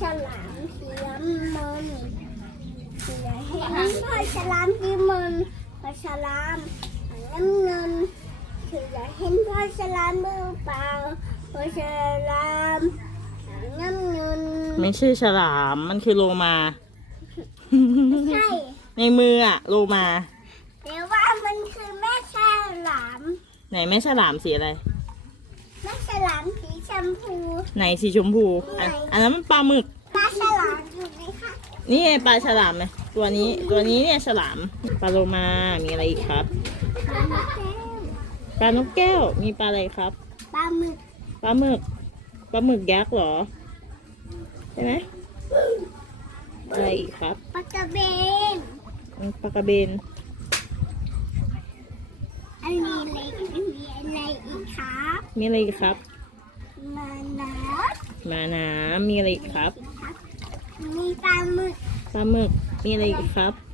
ฉลามสีน้ำมันเสือเห็นพ่อฉลามสีมันพ่อฉลามน้ำเงินเสือเห็นพ่อฉลามมือเปล่าพ่อฉลามน้ำเงินไม่ใช่ฉลามมันคือโลมาใช่ในมืออะโลมาแต่ว่ามันคือแม่ฉลาม ไหนแม่ฉลามสีอะไรแม่ฉลามสี ชมพูไหนสีชมพูอันอันนั้นมันปลาหมึก ปลาฉลามอยู่ไหมคะนี่ไงปลาฉลามไหมตัวนี้ตัวนี้เนี่ยฉลามปลาโลมามีอะไรอีกครับ ปลาหมึกแก้วปลานกแก้วมีปลาอะไรครับปลาหมึกปลาหมึกปลาหมึกยักษ์เหรอใช่ไหมอะไรอีกครับปลากระเบน ปลากระเบนอันนี้อะไรมีอะไรอีกครับ มีอะไรอีกครับ มานามาน้ำมีอะไรอีกครับ มีปลาหมึก ปลาหมึก มีอะไรอีกครับป